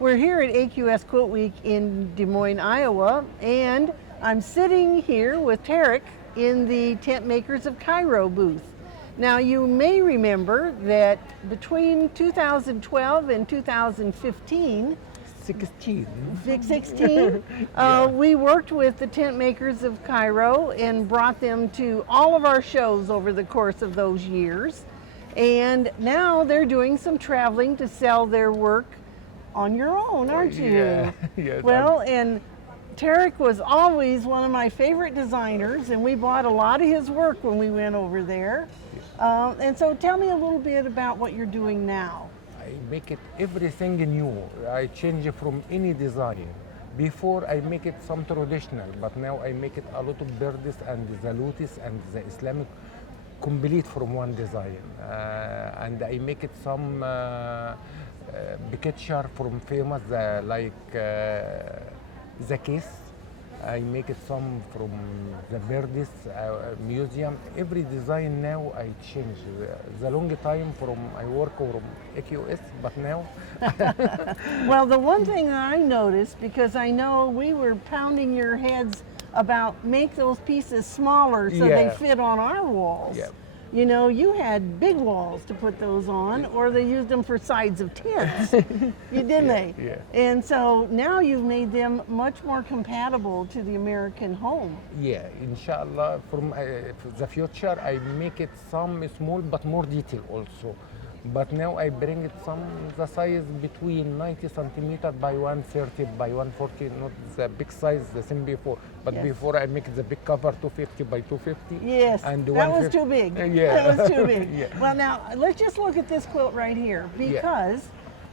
We're here at AQS QuiltWeek in Des Moines, Iowa, and I'm sitting here with Tarak in the Tentmakers of Cairo booth. Now, you may remember that between 2012 and 2015, 16. we worked with the Tentmakers of Cairo and brought them to all of our shows over the course of those years. And now they're doing some traveling to sell their work on your own, aren't you? Yeah. Yes, well, and Tarak was always one of my favorite designers, and we bought a lot of his work when we went over there. And so tell me a little bit about what you're doing now. I make it everything new. I change from any design. Before I make it some traditional, but now I make it a lot of birds and the lotus and the Islamic complete from one design. And I make it some picture from famous like the case. I make it some from the birds museum. Every design now I change. The long time from I work from AQS, but now. Well, the one thing that I noticed, because I know we were pounding your heads about make those pieces smaller so they fit on our walls. Yeah. You know, you had big walls to put those on, or they used them for sides of tents. Didn't they? Yeah. And so now you've made them much more compatible to the American home. Yeah, inshallah, from the future, I make it some small but more detail also. But now I bring it some the size between 90 centimeter by 130 by 140, not the big size the same before. But before I make the big cover 250 by 250. Yes, and that was too big. Yeah. That was too big. Yeah. Well, now let's just look at this quilt right here, because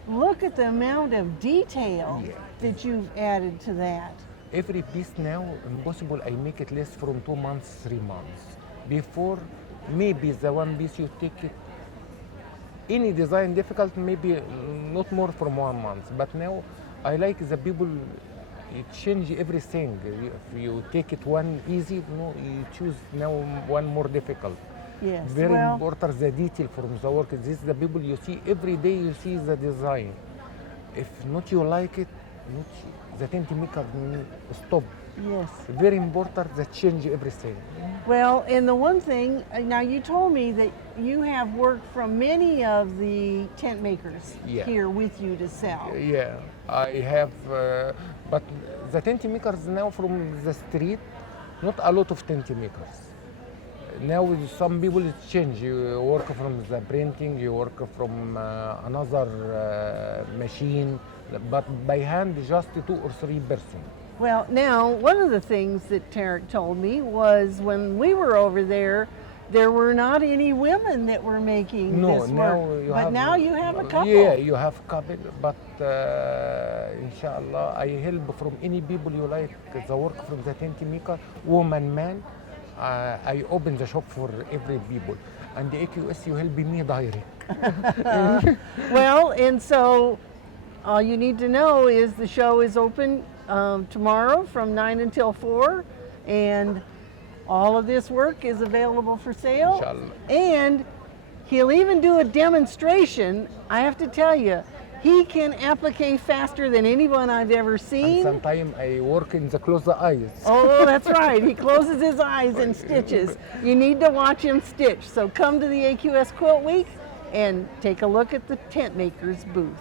look at the amount of detail that you've added to that. Every piece now, impossible I make it less from 2 months, 3 months. Before, maybe the one piece you take it, any design difficult, maybe not more from 1 month. But now, I like the people, you change everything. If you take it one easy, no, you choose now one more difficult. Yes. Very important, the detail from the work. This is the people you see every day, you see the design. If not you like it, not the tent maker stop. Yes. Very important that change everything. Well, and the one thing, now you told me that you have work from many of the tent makers here with you to sell. Yeah, I have, but the tent makers now from the street, not a lot of tent makers. Now some people change, you work from the printing, you work from another machine, but by hand just 2 or 3 persons. Well, now, one of the things that Tarak told me was when we were over there, there were not any women that were making this work. But now you have a couple. Yeah, you have a couple, but inshallah, I help from any people you like the work from the tent maker, woman, man. I open the shop for every people. And the AQS, you help me direct. Well, and so all you need to know is the show is open tomorrow from 9 until 4, and all of this work is available for sale. Inshallah. And he'll even do a demonstration. I have to tell you, he can applique faster than anyone I've ever seen. Sometimes I work in the close eyes. Oh, that's right. He closes his eyes and stitches. You need to watch him stitch. So come to the AQS Quilt Week and take a look at the Tent Makers booth.